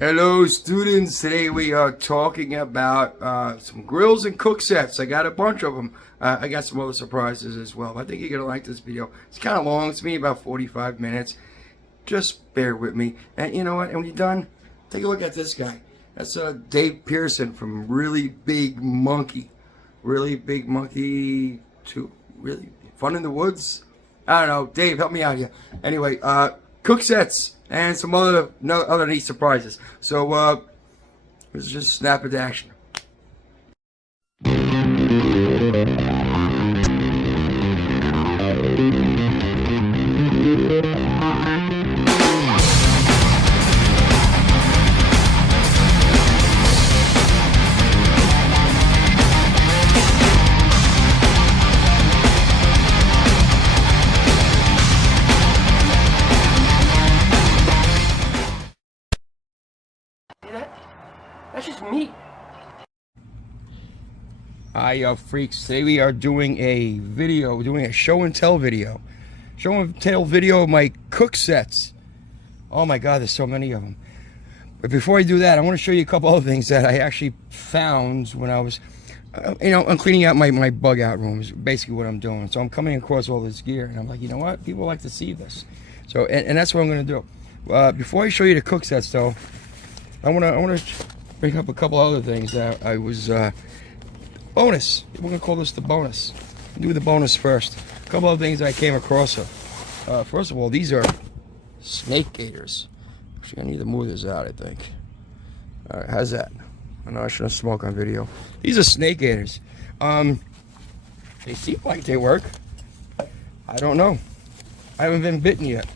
Hello students, today we are talking about some grills and cook sets. I got a bunch of them. I got some other surprises as well. I think you're going to like this video. It's kind of long. It's me about 45 minutes. Just bear with me. And you know what? And when you're done, take a look at this guy. That's Dave Pearson from Really Big Monkey. Really Big Monkey 2. Really Fun in the Woods? I don't know. Dave, help me out here. Anyway, cook sets and some other neat surprises. So let's just snap into action. That's just meat. Hi, freaks. Today we are doing a video, doing a show and tell video. Show and tell video of my cook sets. Oh my God, there's so many of them. But before I do that, I want to show you a couple other things that I actually found when I was, I'm cleaning out my bug out room is basically what I'm doing. So I'm coming across all this gear and I'm like, you know what? People like to see this. So, and that's what I'm going to do. Before I show you the cook sets though, I want to bring up a couple other things that I was bonus. We're gonna call this the bonus. Do the bonus first. A couple of things I came across. First of all, these are snake gators. Actually, I need to move this out. I think. All right, how's that? I know I shouldn't smoke on video. These are snake gators. They seem like they work. I don't know. I haven't been bitten yet.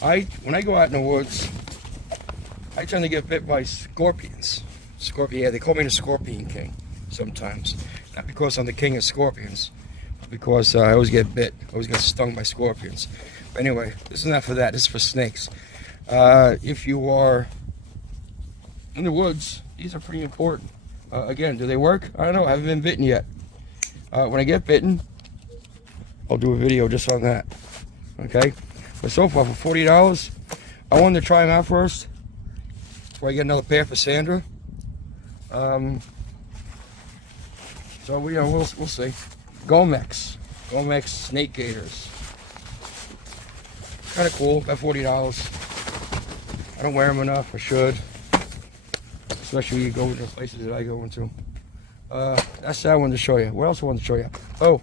When I go out in the woods, I tend to get bit by scorpions. Yeah, they call me the Scorpion King sometimes. Not because I'm the king of scorpions, but because I always get bit. I always get stung by scorpions. But anyway, this is not for that. This is for snakes. If you are in the woods, these are pretty important. Again, do they work? I don't know. I haven't been bitten yet. When I get bitten, I'll do a video just on that. Okay? But so far, for $40, I wanted to try them out first before I get another pair for Sandra. So we'll see. Gomex snake gators. Kind of cool. About $40. I don't wear them enough. I should, especially when you go to the places that I go into. That's that one to show you. What else I want to show you? Oh,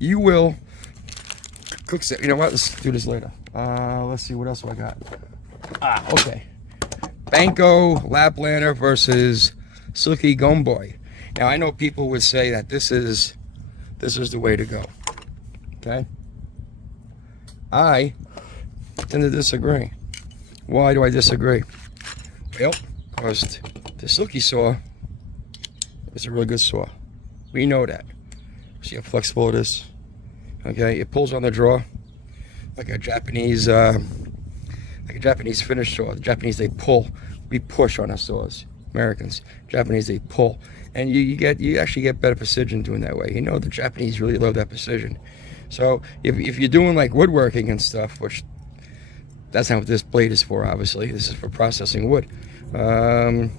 you will cook set. You know what? Let's do this later. Let's see what else I got. Okay. Banco Laplander versus Silky Gum Boy. Now I know people would say that this is the way to go. Okay. I tend to disagree. Why do I disagree? Well, because the Silky saw is a really good saw. We know that. See how flexible it is. Okay, it pulls on the draw like a Japanese finish saw. The Japanese, they pull. We push on our saws. Americans, Japanese, they pull, and you actually get better precision doing that way. You know, the Japanese really love that precision. So if you're doing like woodworking and stuff, which that's not what this blade is for, obviously. This is for processing wood. I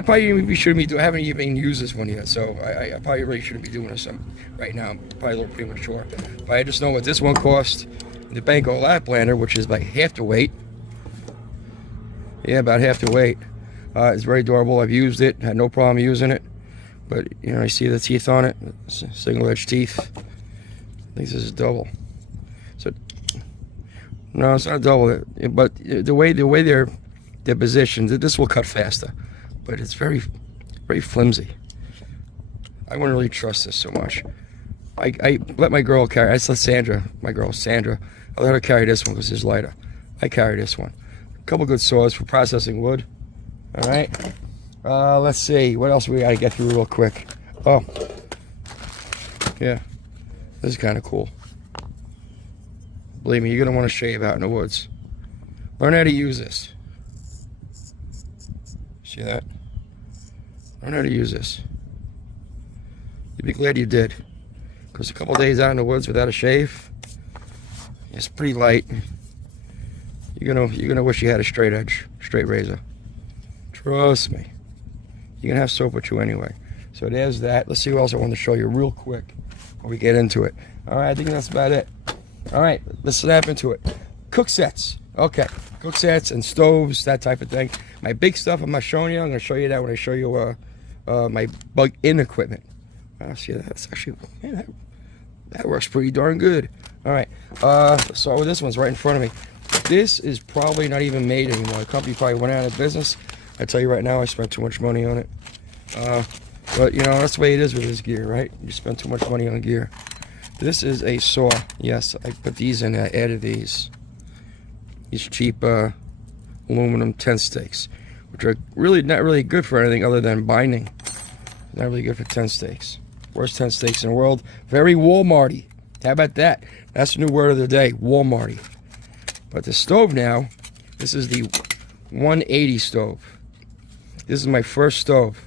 probably shouldn't be doing. I haven't even used this one yet, so I probably really shouldn't be doing this right now. I'm probably a little premature, but I just know what this one cost. The Banco Laplander, which is like half the weight. Yeah, about half the weight. It's very durable. I've used it. Had no problem using it. But, you know, I see the teeth on it. Single-edged teeth. I think this is double. So, no, it's not double. But the way they're positioned, this will cut faster. But it's very, very flimsy. I wouldn't really trust this so much. I let my girl carry. I let Sandra, my girl Sandra, I let her carry this one because it's lighter. I carry this one. A couple good saws for processing wood. All right. Let's see what else we got to get through real quick. Oh, yeah, this is kind of cool. Believe me, you're gonna want to shave out in the woods. Learn how to use this. See that? Learn how to use this. You'd be glad you did. Because a couple days out in the woods without a shave, it's pretty light. You're gonna wish you had a straight edge, straight razor. Trust me. You're gonna have soap with you anyway. So there's that. Let's see what else I want to show you real quick before we get into it. All right, I think that's about it. All right, let's snap into it. Cooksets. Okay, cooksets and stoves, that type of thing. My big stuff I'm not showing you. I'm gonna show you that when I show you my bug-in equipment. See, that's actually, man, that works pretty darn good. All right, so this one's right in front of me. This is probably not even made anymore. The company probably went out of business. I tell you right now, I spent too much money on it. But you know, that's the way it is with this gear, right? You spend too much money on gear. This is a saw. Yes, I put these in. I added these cheap aluminum tent stakes, which are really not really good for anything other than binding. Not really good for tent stakes. Worst tent stakes in the world. Very Walmarty. How about that? That's the new word of the day, Walmarty. But the stove now, this is the 180 stove. This is my first stove.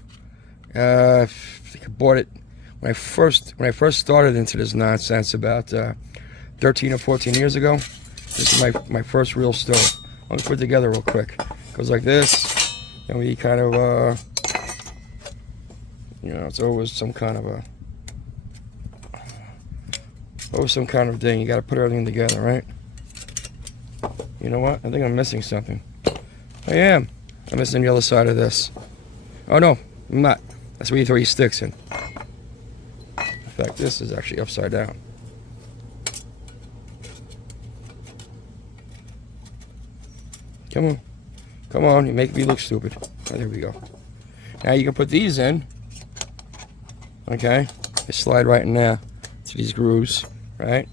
I think I bought it when I first started into this nonsense about 13 or 14 years ago. This is my first real stove. Let me put it together real quick. It goes like this, and we kind of you know, it's always some kind of thing. You got to put everything together, right? You know what? I think I'm missing something. I am. I'm missing the other side of this. Oh no, I'm not. That's where you throw your sticks in. In fact, this is actually upside down. Come on. Come on, you make me look stupid. Oh, there we go. Now you can put these in. Okay? They slide right in there to these grooves, right?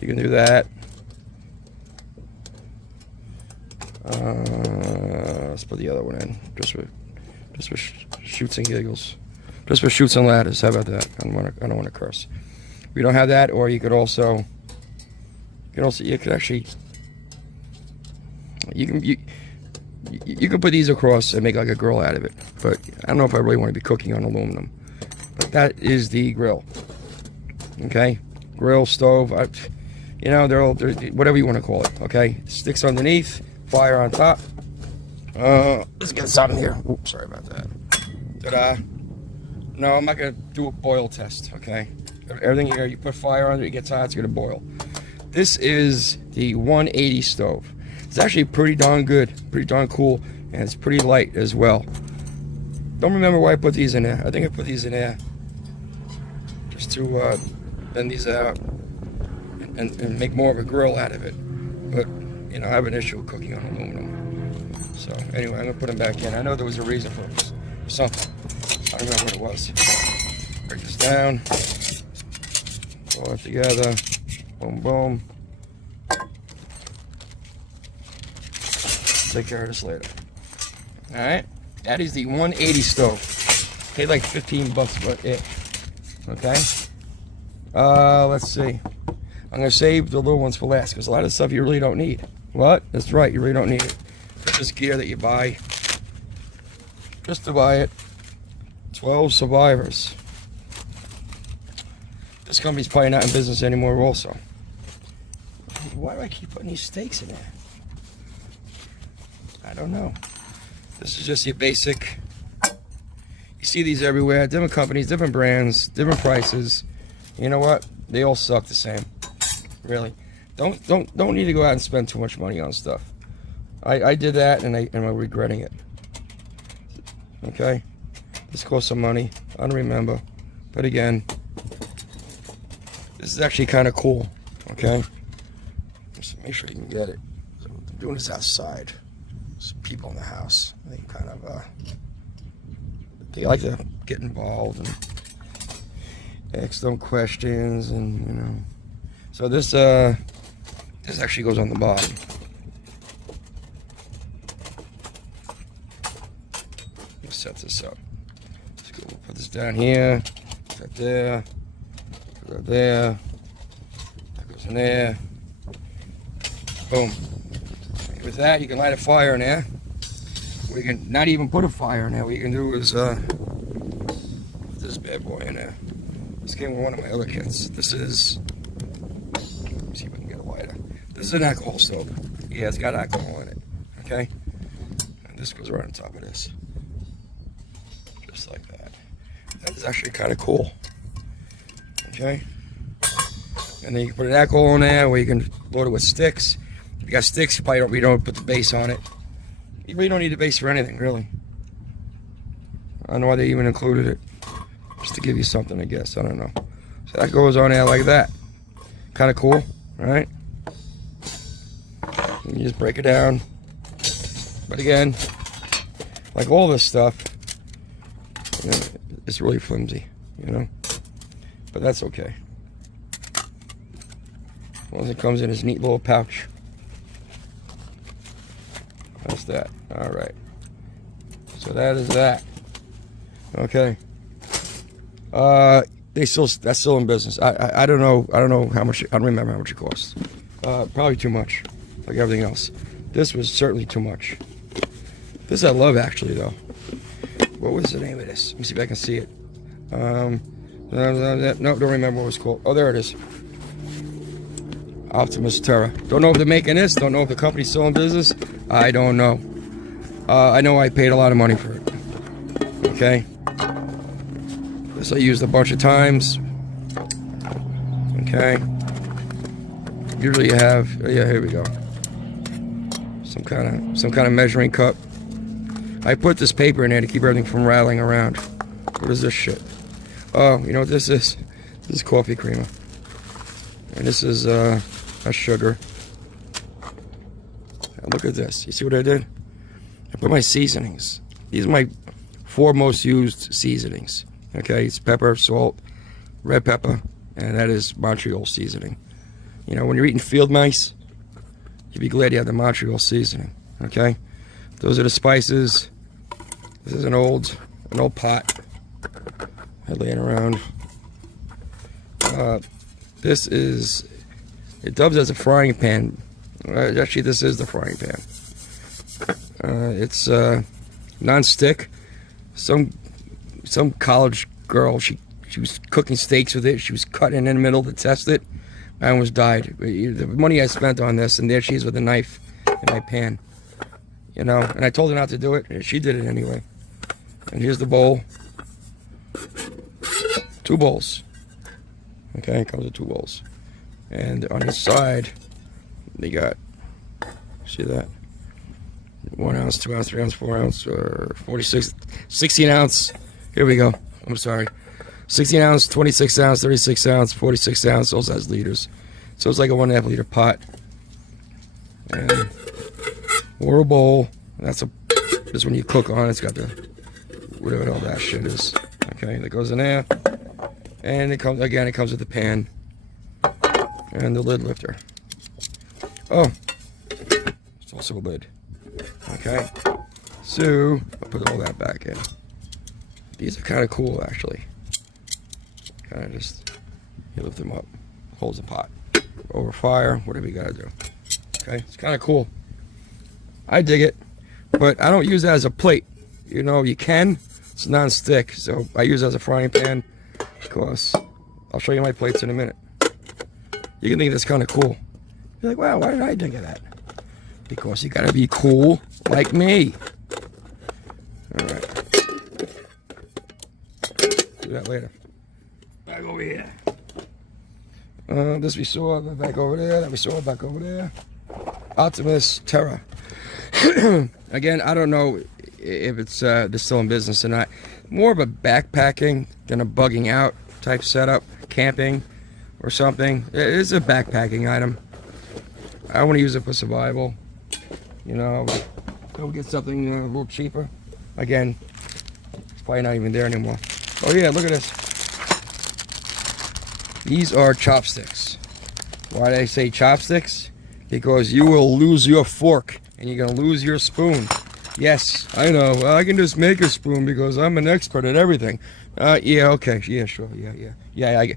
You can do that. Let's put the other one in. Just for shoots and giggles. Just for shoots and ladders. How about that? I don't want to curse. We don't have that, or you could also. You could actually. You can put these across and make like a grill out of it. But I don't know if I really want to be cooking on aluminum. But that is the grill. Okay, grill, stove. You know, they're whatever you want to call it. Okay, sticks underneath, fire on top. Let's get something here. Oops, sorry about that. Ta-da. No, I'm not gonna do a boil test. Okay, everything here, you put fire under it, it gets hot, it's gonna boil. This is the 180 stove. It's actually pretty darn good, pretty darn cool, and it's pretty light as well. Don't remember why I put these in there. I think I put these in there just to bend these out and make more of a grill out of it. But you know, I have an issue with cooking on aluminum. So anyway, I'm gonna put them back in. I know there was a reason for something. I don't remember what it was. Break this down. Pull it together. Boom, boom. Take care of this later. All right, that is the 180 stove. Paid like 15 bucks for it. Okay. Let's see. I'm gonna save the little ones for last because a lot of stuff you really don't need. What? That's right. You really don't need it. It's just gear that you buy just to buy it. 12 survivors. This company's probably not in business anymore. Also, why do I keep putting these stakes in there? I don't know. This is just your basic. You see these everywhere. Different companies, different brands, different prices. You know what? They all suck the same. Really. Don't need to go out and spend too much money on stuff. I did that and I'm regretting it. Okay? This cost some money. I don't remember. But again, this is actually kind of cool. Okay? Just make sure you can get it. So I'm doing this outside. There's people in the house. They kind of they like to get involved and ask them questions, and you know. So this actually goes on the bottom. Let's set this up. Let's go. We'll put this down here. Put that there. Put that there. That goes in there. Boom. With that, you can light a fire in there. We can not even put a fire in there. What you can do is put this bad boy in there. This came with one of my other kits. This is, let me see if I can get a lighter. This is an alcohol stove. Yeah, it's got alcohol in it. Okay? And this goes right on top of this. Just like that. That is actually kind of cool. Okay? And then you can put an alcohol in there, or you can load it with sticks. If you got sticks, you probably don't put the base on it. You really don't need the base for anything, really. I don't know why they even included it. Just to give you something, I guess. I don't know. So that goes on there like that. Kind of cool, right? And you just break it down. But again, like all this stuff, you know, it's really flimsy, you know? But that's okay. As long as it comes in this neat little pouch. That's that. Alright. So that is that. Okay. That's still in business. I don't know how much, I don't remember how much it costs. Probably too much, like everything else. This was certainly too much. This I love, actually, though. What was the name of this? Let me see if I can see it. No, don't remember what it was called. Oh, there it is. Optimus Terra. Don't know if they're making this. Don't know if the company's still in business. I don't know. I know I paid a lot of money for it. Okay. This I used a bunch of times. Okay. Usually you have, yeah, here we go. Some kind of measuring cup. I put this paper in there to keep everything from rattling around. What is this shit? Oh, you know what this is? This is coffee creamer. And this is a sugar. And look at this. You see what I did? I put my seasonings. These are my 4 most used seasonings. Okay, it's pepper, salt, red pepper, and that is Montreal seasoning. You know, when you're eating field mice, you'd be glad you have the Montreal seasoning. Okay, those are the spices. This is an old pot I had laying around. This is, it dubs as a frying pan. Actually, this is the frying pan. It's non-stick. Some college girl, she was cooking steaks with it. She was cutting in the middle to test it. I almost died. The money I spent on this, and there she is with a knife in my pan. You know, and I told her not to do it, and she did it anyway. And here's the bowl. 2 bowls. Okay, it comes with 2 bowls. And on the side, they got, see that? 1 ounce, 2 ounce, 3 ounce, 4 ounce, 46, 16 ounce. Here we go. I'm sorry. 16 ounce, 26 ounce, 36 ounce, 46 ounce. Also has liters. So it's like a 1.5 liter pot. And or a bowl. That's this one you cook on. It's got the whatever all that shit is. Okay, that goes in there. And it comes with the pan and the lid lifter. Oh, it's also a lid. Okay, so I'll put all that back in. These are kind of cool, actually. Kind of just, you lift them up, holds the pot over fire, whatever you gotta do. Okay, it's kind of cool. I dig it, but I don't use it as a plate. You know, you can. It's non-stick, so I use it as a frying pan. Of course, I'll show you my plates in a minute. You can think that's kind of cool. You're like, wow, why did I think of that? Because you gotta be cool like me. All right. Do that later. Back over here. This we saw, back over there. That we saw, back over there. Optimus Terra. Again, I don't know if it's they're still in business or not. More of a backpacking than a bugging out type setup, camping or something. It is a backpacking item. I want to use it for survival. You know, go get something a little cheaper. Again, it's probably not even there anymore. Oh yeah, look at this. These are chopsticks. Why do I say chopsticks? Because you will lose your fork and you're gonna lose your spoon. Yes, I know. Well, I can just make a spoon because I'm an expert at everything. Yeah, okay, yeah, sure, yeah.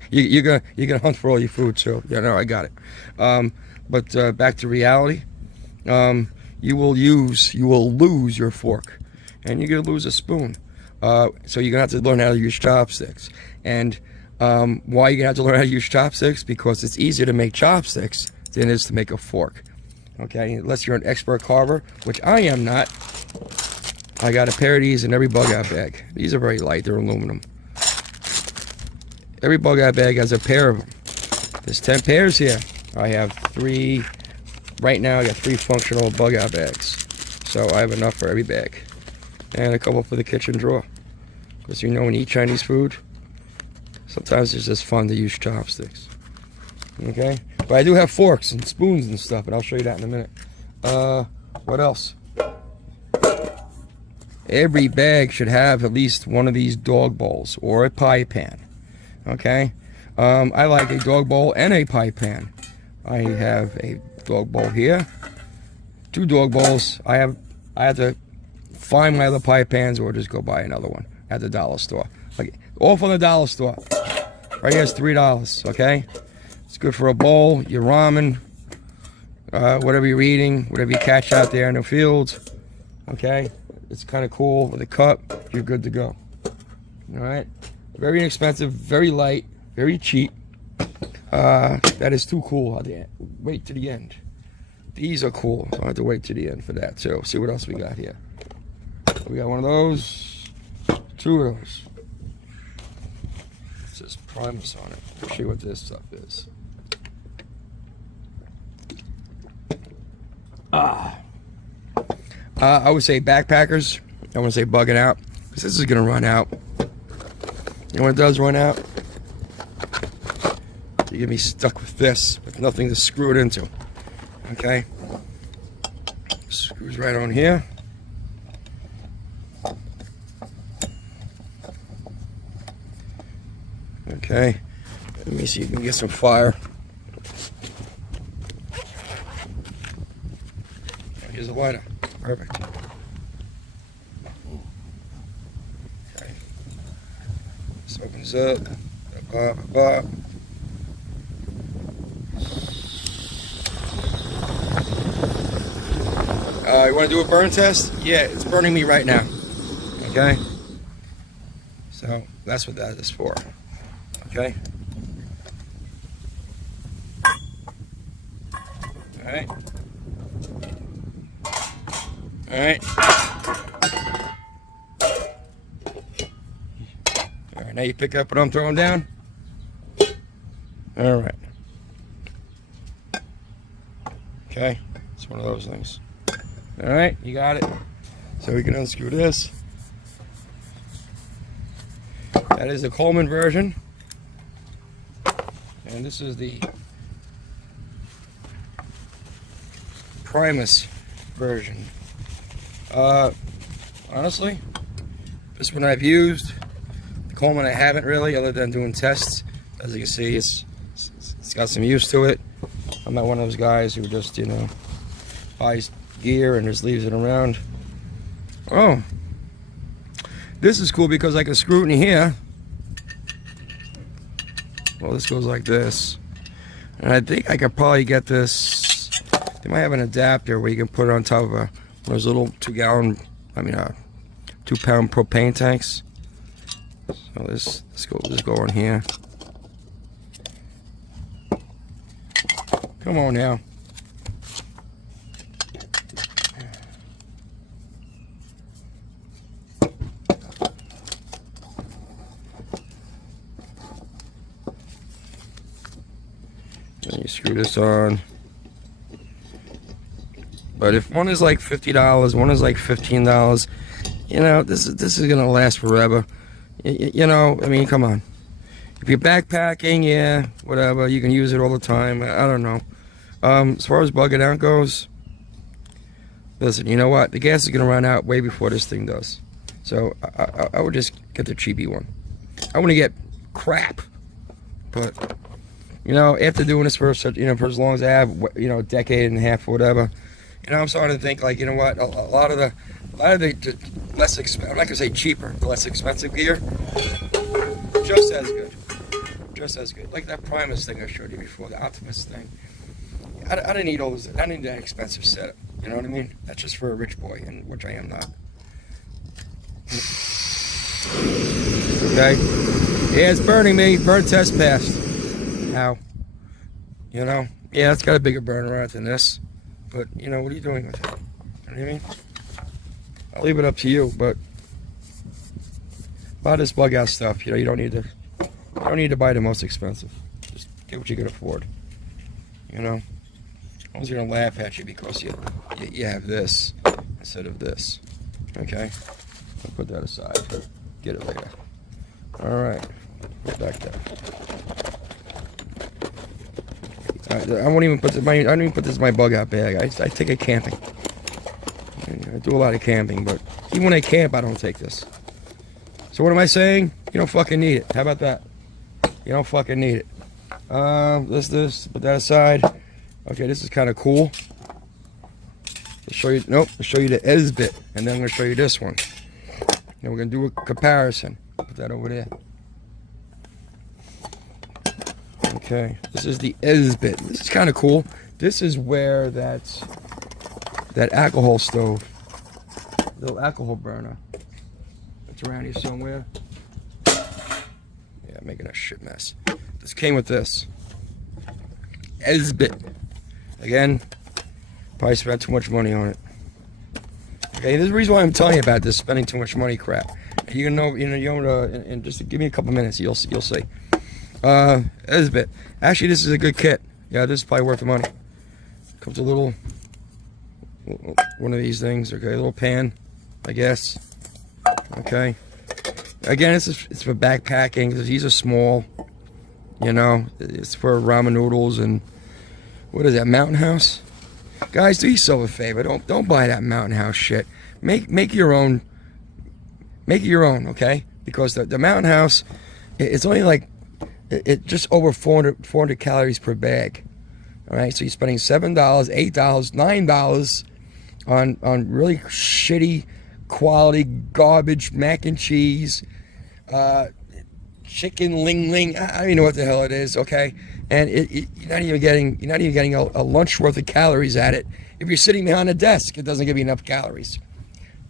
You're gonna hunt for all your food, so yeah, no, I got it. But back to reality. You will lose your fork, and you're gonna lose a spoon. So you're gonna have to learn how to use chopsticks. And why you're gonna have to learn how to use chopsticks? Because it's easier to make chopsticks than it is to make a fork. Okay, unless you're an expert carver, which I am not. I got a pair of these in every bug out bag. These are very light, they're aluminum. Every bug out bag has a pair of them. There's 10 pairs here. I have 3, right now I got 3 functional bug out bags. So I have enough for every bag. And a couple for the kitchen drawer. Because you know when you eat Chinese food, sometimes it's just fun to use chopsticks. Okay? But I do have forks and spoons and stuff, and I'll show you that in a minute. What else? Every bag should have at least one of these dog bowls or a pie pan. Okay? I like a dog bowl and a pie pan. I have a dog bowl here. 2 dog bowls. I have to find my other pie pans or just go buy another one at the dollar store. Like, all from the dollar store. Right here is $3, okay? It's good for a bowl, your ramen, whatever you're eating, whatever you catch out there in the fields, okay? It's kind of cool. With a cup, you're good to go. All right? Very inexpensive, very light, very cheap. That is too cool. Wait to the end. These are cool, so I have to wait to the end for that too. See what else we got here. We got one of those, 2 of those. It says Primus on it. Let's see what this stuff is. I would say backpackers. I want to say bugging out, because this is going to run out. You know when it does run out? You're going to be stuck with this, with nothing to screw it into. Okay? Screws right on here. Okay. Let me see if we can get some fire. Here's a lighter. Perfect. Okay. This opens up. You want to do a burn test? Yeah, it's burning me right now. Okay? So, that's what that is for. Okay? Alright. Alright. Alright, now you pick up what I'm throwing down. Alright. Okay, it's one of those things. Alright, you got it. So we can unscrew this. That is the Coleman version. And this is the Primus version. Honestly, this one I've used. The Coleman I haven't really, other than doing tests. As you can see, it's got some use to it. I'm not one of those guys who just, you know, buys gear and just leaves it around. Oh, this is cool because I can screw it in here. Well, this goes like this, and I think I could probably get this. They might have an adapter where you can put it on top of one of those little 2-pound propane tanks. So this go in here. Come on now. Then you screw this on. But if one is like $50, one is like $15, you know, this is gonna last forever. You know, I mean, come on. If you're backpacking, yeah, whatever, you can use it all the time. I don't know. As far as bugging out goes, listen, you know what? The gas is gonna run out way before this thing does. So I would just get the cheapy one. I want to get crap, but you know, after doing this for such, you know, for as long as I have, you know, a decade and a half or whatever, you know, I'm starting to think like, you know what, a lot of the less expensive, I'm not gonna say cheaper, the less expensive gear, just as good, just as good. Like that Primus thing I showed you before, the Optimus thing. I didn't need all those. I didn't need that expensive setup. You know what I mean? That's just for a rich boy, and which I am not. Okay. Yeah, it's burning me. Burn test passed. How? You know? Yeah, it's got a bigger burner on it than this. but you know, what are you doing with it? You know what I mean? I'll leave it up to you, but buy this bug out stuff. You know, you don't need to buy the most expensive. Just get what you can afford. You know, I was gonna laugh at you because you have this instead of this. Okay, I'll put that aside. Get it later. All right, put it back there. I won't even put this. I don't even put this in my bug out bag. I take it camping. I do a lot of camping, but even when I camp, I don't take this. So what am I saying? You don't fucking need it. How about that? You don't fucking need it. This. Put that aside. Okay, this is kind of cool. I'll show you. Nope. I'll show you the S-bit, and then I'm gonna show you this one. And we're gonna do a comparison. Put that over there. Okay, this is the S-bit. This is kind of cool. This is where that alcohol stove, little alcohol burner. It's around here somewhere. Yeah, making a shit mess. This came with this S-bit. Again, probably spent too much money on it. Okay, this is the reason why I'm telling you about this spending too much money crap. You know, and just give me a couple minutes, you'll see. S-bit. Actually, this is a good kit. Yeah, this is probably worth the money. Comes a little one of these things. Okay, a little pan, I guess. Okay. Again, it's for backpacking. These are small. You know, it's for ramen noodles and what is that? Mountain House. Guys, do yourself a favor. Don't buy that Mountain House shit. Make your own. Make it your own, okay? Because the Mountain House, it's only like it just over 400 calories per bag. All right, so you're spending $7, $8, $9 on really shitty quality garbage mac and cheese, chicken ling ling. I don't even know what the hell it is, okay? And you're not even getting a lunch worth of calories at it. If you're sitting behind a desk, it doesn't give you enough calories.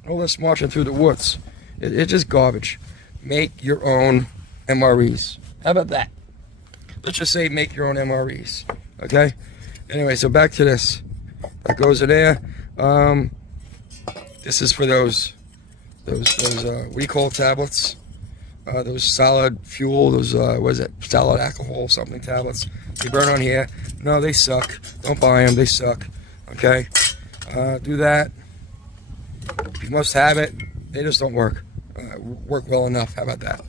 All this marching through the woods, it's just garbage. Make your own MREs. How about that? Let's just say make your own MREs. Okay? Anyway, so back to this. That goes in there. This is for those what do you call tablets? Those solid fuel, those what is it? Solid alcohol something tablets. They burn on here. No, they suck. Don't buy them. They suck. Okay? Do that. If you must have it, they just don't work. Work well enough. How about that?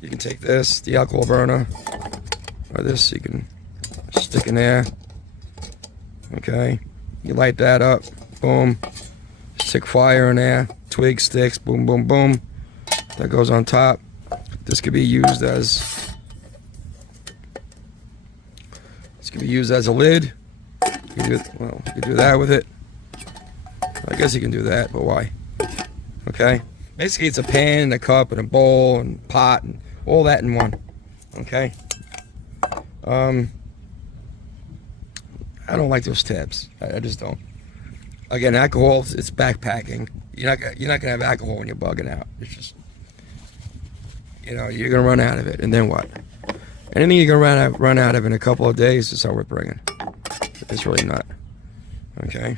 You can take this, the alcohol burner, or this, you can stick in there. Okay, you light that up, boom, stick fire in there, twig sticks, boom, boom, boom. That goes on top. This could be used as a lid. You can do that with it. I guess you can do that, but why? Okay. Basically, it's a pan and a cup and a bowl and pot and all that in one. Okay. I don't like those tabs. I just don't. Again, alcohol, it's backpacking. You're not gonna have alcohol when you're bugging out. It's just, you know, you're gonna run out of it, and then what? Anything you're gonna run out of in a couple of days is not worth bringing. It's really not. Okay.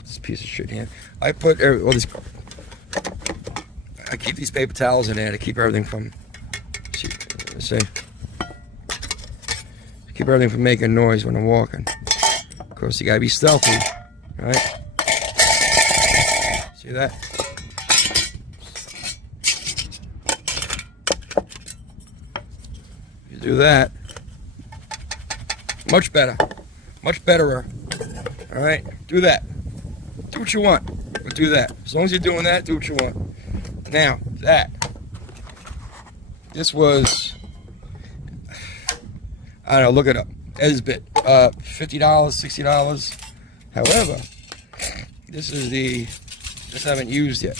This piece of shit here. I put all this. I keep these paper towels in there to keep everything from. See. Keep everything from making noise when I'm walking. Of course, you gotta be stealthy, right? See that? You do that. Much better. Much betterer. All right? Do that. Do what you want, but do that. As long as you're doing that, do what you want. Now, this was, I don't know, look it up. S-bit, $50, $60. However, this I haven't used yet.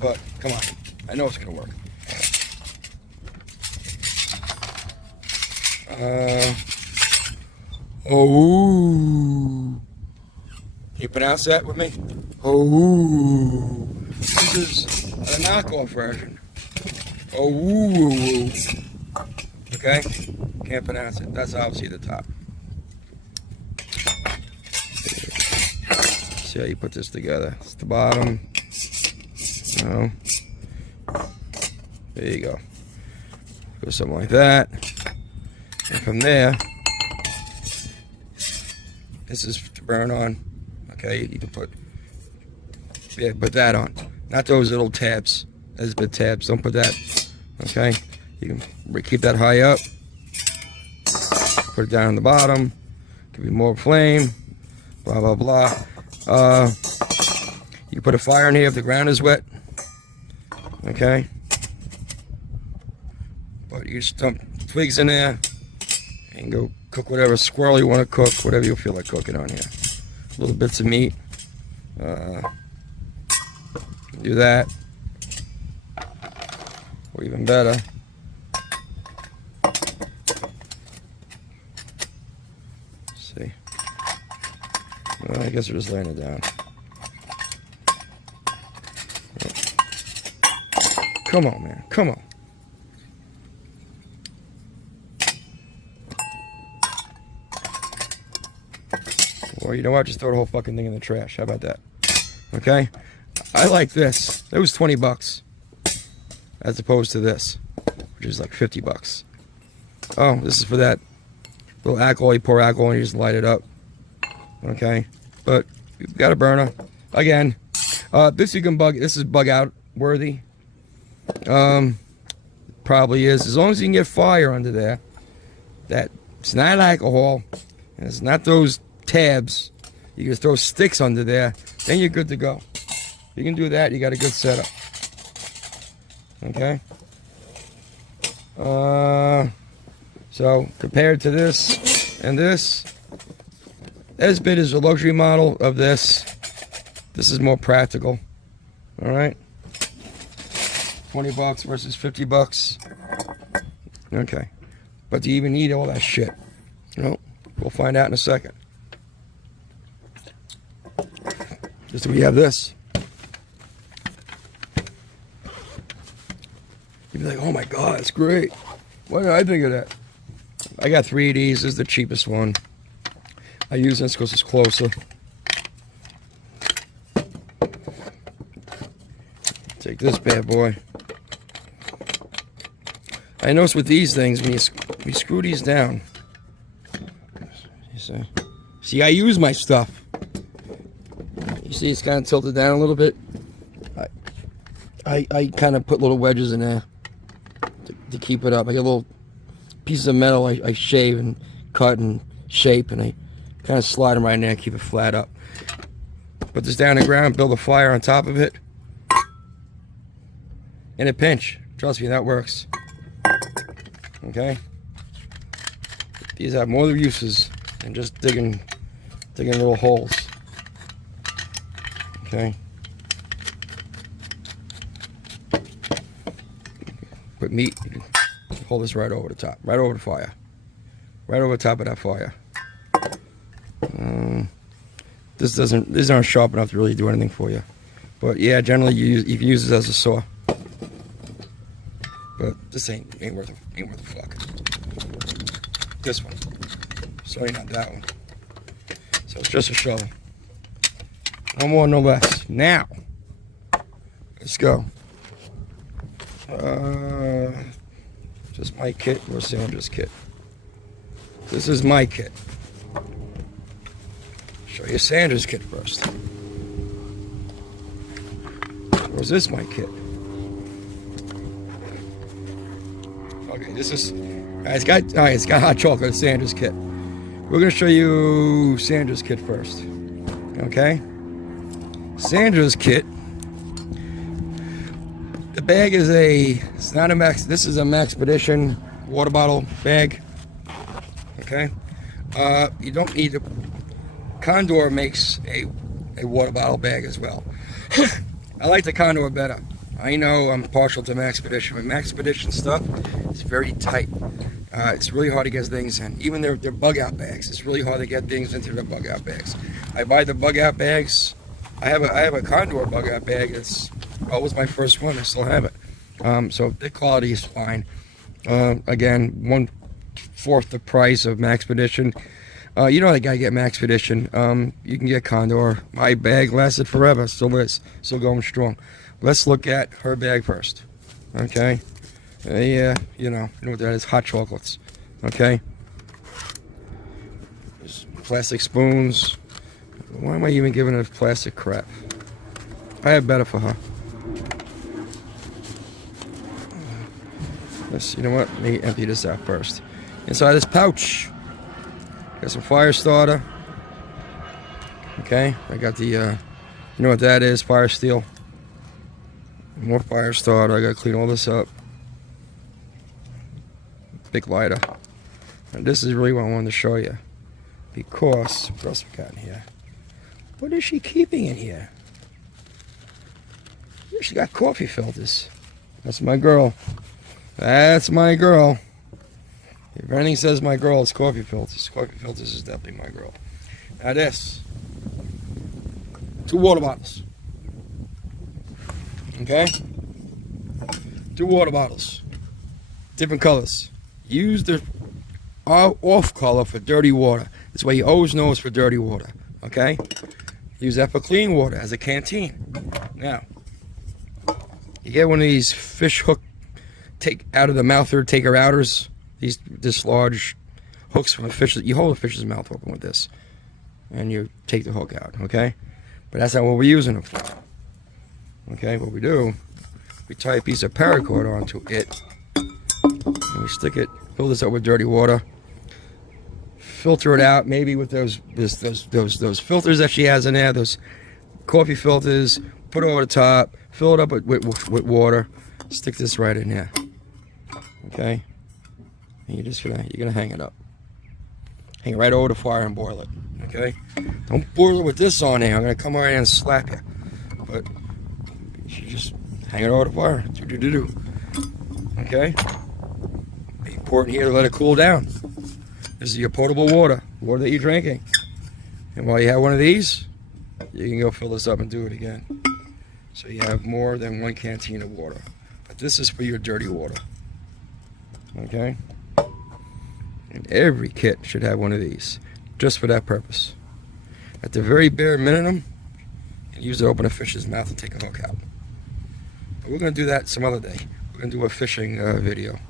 But, come on, I know it's gonna work. Oh. Can you pronounce that with me? Oh. This is a knockoff version. Oh. Okay? Can't pronounce it. That's obviously the top. see how you put this together. It's the bottom. No. There you go. Go something like that. And from there, this is to burn on. Okay, you can put that on. Not those little tabs. Those big tabs. Don't put that. Okay, you can keep that high up. Put it down on the bottom. Give you more flame. Blah blah blah. You put a fire in here if the ground is wet. Okay. But you just dump twigs in there and go cook whatever squirrel you want to cook, whatever you feel like cooking on here. Little bits of meat. Do that. Or even better. See. Well, I guess we're just laying it down. Come on, man. Come on. Or you know what? Just throw the whole fucking thing in the trash. How about that? Okay? I like this. It was 20 bucks. As opposed to this, which is like 50 bucks. Oh, this is for that little alcohol. You pour alcohol and you just light it up. Okay? But you've got a burner. Again, this is bug out worthy. Probably is. As long as you can get fire under there. That it's not alcohol. And it's not those tabs. You can throw sticks under there. Then you're good to go. You can do that. You got a good setup. Okay. So compared to this and this bit is a luxury model of this. This is more practical. All right. 20 bucks versus 50 bucks. Okay. But do you even need all that shit? No. We'll find out in a second. Just so we have this. You'd be like, oh my God, it's great. Why did I think of that? I got 3 of these. This is the cheapest one. I use this because it's closer. Take this bad boy. I noticed with these things, when you screw these down, you see, I use my stuff. You see, it's kind of tilted down a little bit. I kind of put little wedges in there to keep it up. I get little pieces of metal I shave and cut and shape, and I kind of slide them right in there and keep it flat up. Put this down on the ground, build a fire on top of it. In a pinch. Trust me, that works. Okay? These have more uses than just digging little holes. Okay? Put meat, you can hold this right over the top, right over the fire. Right over the top of that fire. These aren't sharp enough to really do anything for you. But yeah, generally you can use this as a saw. But this ain't worth a fuck. This one. Sorry, not that one. So it's just a shovel. No more, no less. Now, let's go. Just my kit or Sandra's kit. This is my kit. Show you Sandra's kit first. Or is this my kit? Okay, this is. It's got hot chocolate. Sandra's kit. We're gonna show you Sandra's kit first. Okay. Sandra's kit. The bag is it's not a Max. This is a Maxpedition water bottle bag. Okay. You don't need a. Condor makes a water bottle bag as well. I like the Condor better. I know I'm partial to Maxpedition, but Maxpedition stuff is very tight. It's really hard to get things in. Even their bug out bags, it's really hard to get things into their bug out bags. I buy the bug out bags. I have a Condor bug out bag. It's always my first one. I still have it. So the quality is fine. Again, 1/4 the price of Maxpedition. You know, I gotta get Max Expedition. You can get Condor. My bag lasted forever. Still is. Still going strong. Let's look at her bag first. Okay. Yeah, you know what that is. Hot chocolates. Okay. There's plastic spoons. Why am I even giving her plastic crap? I have better for her. You know what? Let me empty this out first. Inside this pouch, got some fire starter. Okay, I got the, you know what that is? Fire steel. More fire starter. I gotta clean all this up. Big lighter. And this is really what I wanted to show you, because what else we got in here? What is she keeping in here? She got coffee filters. That's my girl. That's my girl. If anything says my girl, it's coffee filters. Coffee filters is definitely my girl. Now this. 2 water bottles. Okay? 2 water bottles. Different colors. Use the off color for dirty water. This way you always know it's for dirty water. Okay? Use that for clean water as a canteen. Now, you get one of these fish hook take out of the mouth or taker outers. This large hooks from a fish. You hold a fish's mouth open with this, and you take the hook out. Okay, but that's not what we're using it for. Okay, what we do, we tie a piece of paracord onto it, and we stick it. Fill this up with dirty water. Filter it out, maybe with those filters that she has in there, those coffee filters. Put it over the top. Fill it up with water. Stick this right in here. Okay, and you're gonna hang it up. Hang it right over the fire and boil it. Okay, don't boil it with this on there. I'm gonna come right in and slap you. But you just hang it over the fire. Do. Okay. You pour it in here to let it cool down. This is your potable water that you're drinking. And while you have one of these, you can go fill this up and do it again. So you have more than 1 canteen of water. But this is for your dirty water. Okay? And every kit should have one of these, just for that purpose. At the very bare minimum, use it to open a fish's mouth and take a hook out. But we're going to do that some other day. We're going to do a fishing video.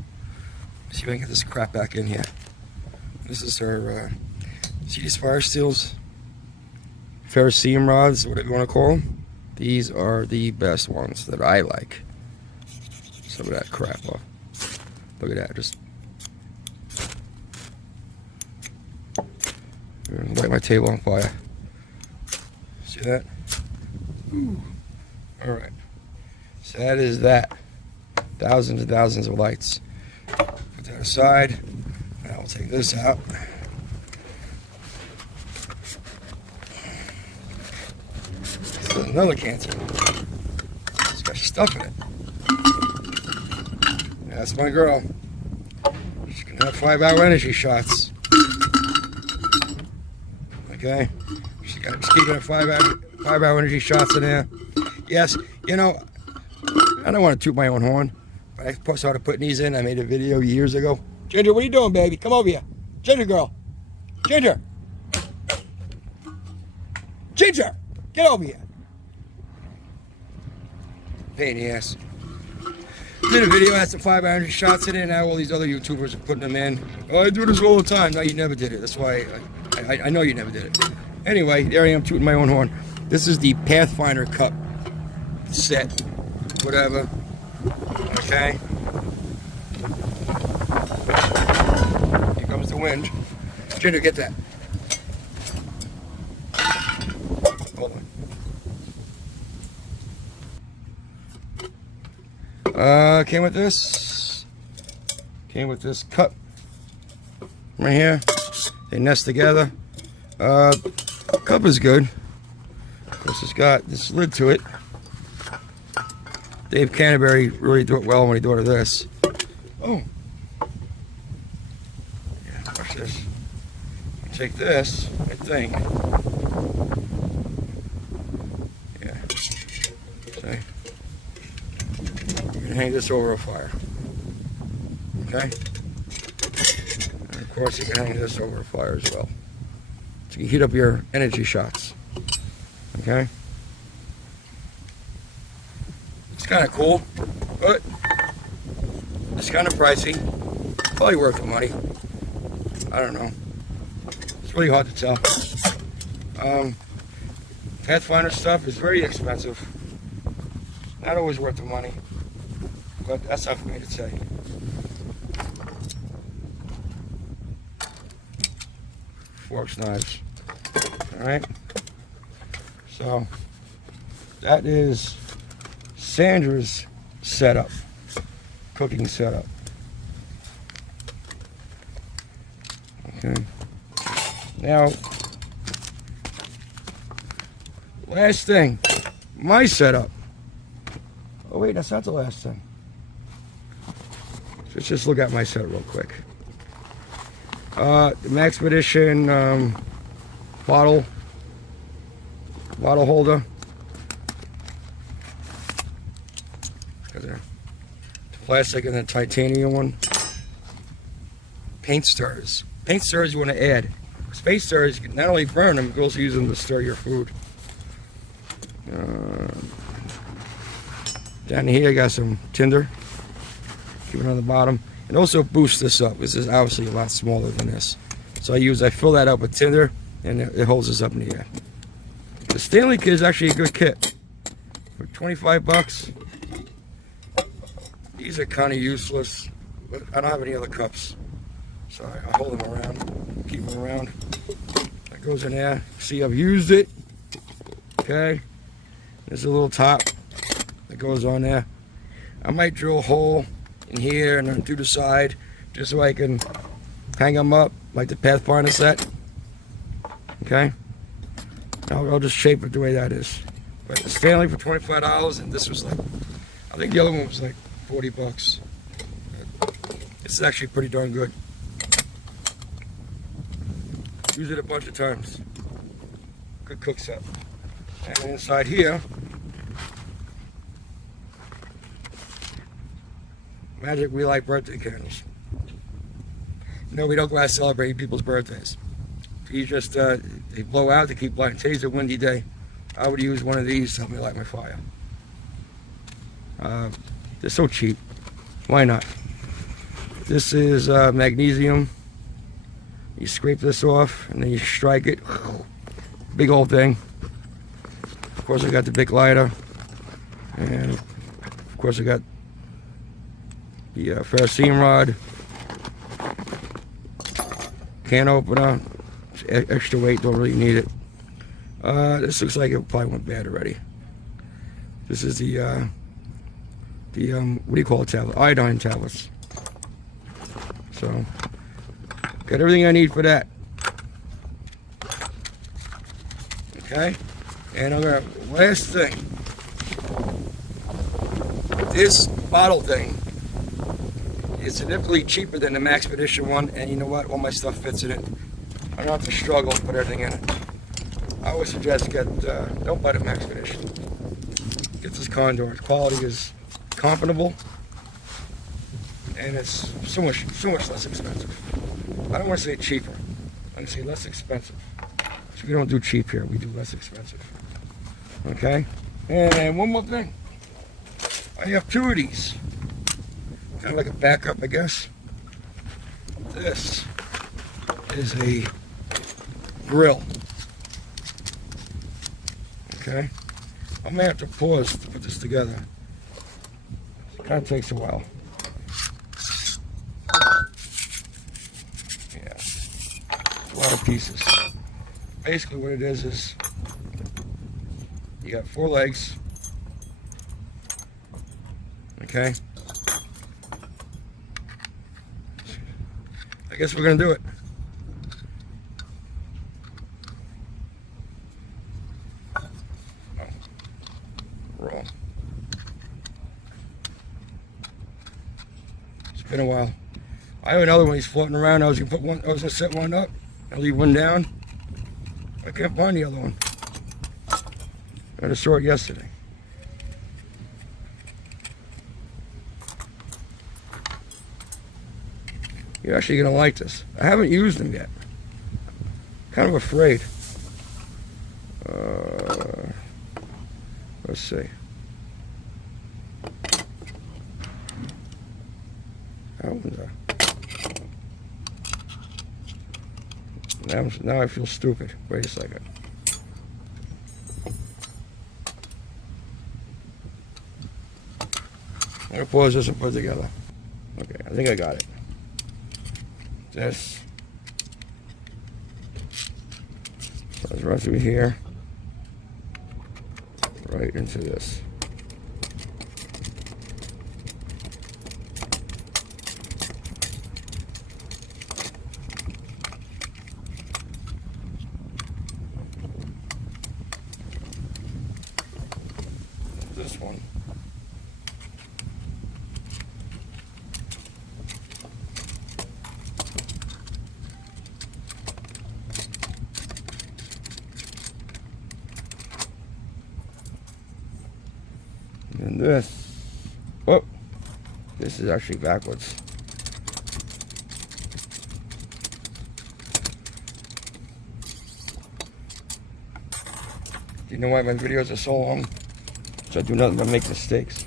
See if I can get this crap back in here. This is her, see these fire steels? Ferrocerium rods, whatever you want to call them. These are the best ones that I like. Some of that crap off. Look at that, just light my table on fire. See that? Ooh. All right. So that is that. Thousands and thousands of lights. Put that aside. Now we'll take this out. Another canteen. It's got stuff in it. That's my girl. She can have 5-hour energy shots. Okay? She's keeping her 5-hour energy shots in there. Yes, you know, I don't want to toot my own horn, but I started putting these in. I made a video years ago. Ginger, what are you doing, baby? Come over here. Ginger girl. Ginger. Ginger, get over here. Pain in the ass. Did a video, had some 5-hour energy shots in it, and now all these other YouTubers are putting them in. Oh, I do this all the time. No, you never did it. That's why I know you never did it. Anyway, there I am tooting my own horn. This is the Pathfinder cup set. Whatever. Okay. Here comes the wind. Ginger, get that. Hold on. Came with this. Came with this cup right here. They nest together. Cup is good. Of course, it's got this lid to it. Dave Canterbury really do it well when he thought of this. Oh. Yeah, watch this. Take this, I think. Yeah. See? You can hang this over a fire. Okay? And of course, you can hang this over a fire as well. to heat up your energy shots. Okay? It's kind of cool, but it's kind of pricey. Probably worth the money. I don't know. It's really hard to tell. Pathfinder stuff is very expensive. Not always worth the money, but that's not for me to say. Forks, knives. Alright. So, that is Sandra's setup. Cooking setup. Okay. Now, last thing. My setup. Oh wait, that's not the last thing. Let's just look at my setup real quick. The Maxpedition bottle holder. The plastic and the titanium one. Paint stirrers. Paint stirrers you want to add. Because paint stirrers, you can not only burn them, you can also use them to stir your food. Down here I got some tinder. Keep it on the bottom. And also boost this up. This is obviously a lot smaller than this. So I fill that up with tinder and it holds this up in the air. The Stanley kit is actually a good kit. For 25 bucks. These are kind of useless, but I don't have any other cups. So I hold them around, keep them around. That goes in there. See, I've used it. Okay. There's a little top that goes on there. I might drill a hole in here and then through the side just so I can hang them up like the Pathfinder set. Okay. I'll just shape it the way that is. But the Stanley for $25 and this was like, I think the other one was like 40 bucks. This is actually pretty darn good. Use it a bunch of times. Good cook set. And inside here, Magic We Like birthday candles. No, we don't go out celebrating people's birthdays. You just, they blow out, they keep lighting. Today's a windy day. I would use one of these to help me light my fire. They're so cheap. Why not? This is magnesium. You scrape this off and then you strike it. Big old thing. Of course I got the big lighter. And of course I got the ferrocene rod. Can opener. It's extra weight, don't really need it. This looks like it probably went bad already. This is the what do you call it, tablet? Iodine tablets. So, got everything I need for that. Okay, and I'm gonna, last thing, this bottle thing is significantly cheaper than the Maxpedition one, and you know what, all my stuff fits in it. I don't have to struggle to put everything in it. I always suggest don't buy the Maxpedition. Get this Condor. The quality is comparable, and it's so much less expensive. I don't want to say cheaper. I'm going to say less expensive. So we don't do cheap here. We do less expensive. Okay? And one more thing. I have two of these. Kind of like a backup, I guess. This is a grill. Okay? I may have to pause to put this together. It kind of takes a while. Yeah. A lot of pieces. Basically what it is you got 4 legs. Okay? I guess we're going to do it. Roll. It's been a while. I have another one. He's floating around. I was gonna set one up. I'll leave one down. I can't find the other one. I just saw it yesterday. You're actually gonna like this. I haven't used them yet. kind of afraid. Let's see. That one's now I feel stupid. Wait a second. I'm gonna pause this and put it together. Okay, I think I got it. This. So let's run through here. Right into this. This one. And this, oh, this is actually backwards. You know why my videos are so long? So I do nothing but make mistakes.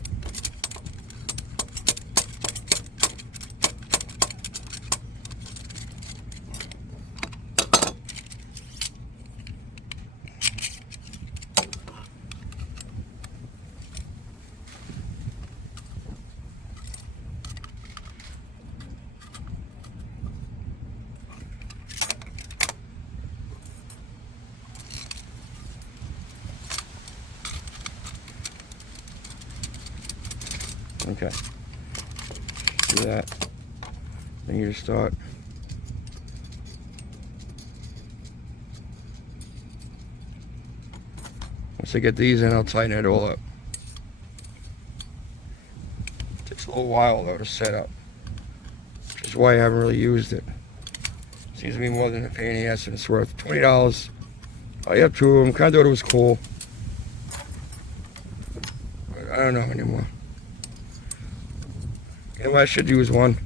Okay. Do that. Then you just start. Once I get these in, I'll tighten it all up. Takes a little while though to set up, which is why I haven't really used it. Seems to be more than a pain in the ass, and it's worth $20. I have two of them. Kind of thought it was cool, but I don't know anymore. You know, I should use one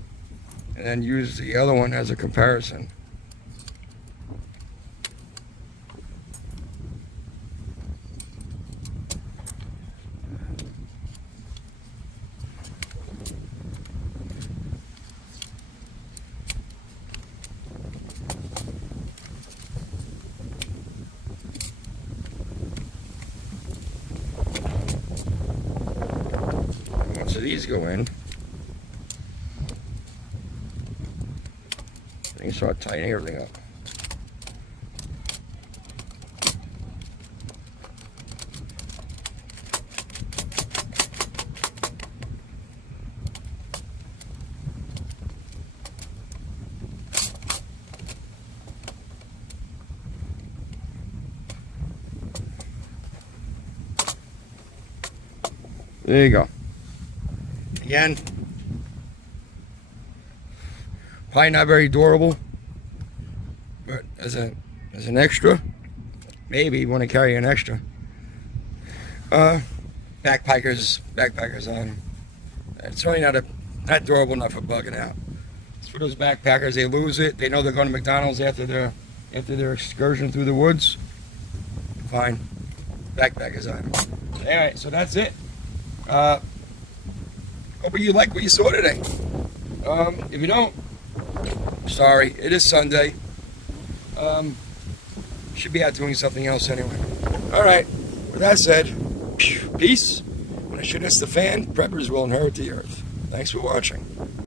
and then use the other one as a comparison. Once these go in, you start tightening everything up. There you go. Again, probably not very durable, but as an extra, maybe you want to carry an extra. Backpackers on. It's really not durable enough for bugging out. It's for those backpackers. They lose it. They know they're going to McDonald's after their excursion through the woods. Fine, backpackers on. All right, so that's it. Hope you like what you saw today. If you don't, sorry, it is Sunday. Should be out doing something else anyway. Alright, with that said, peace. When I should miss the fan, preppers will inherit the earth. Thanks for watching.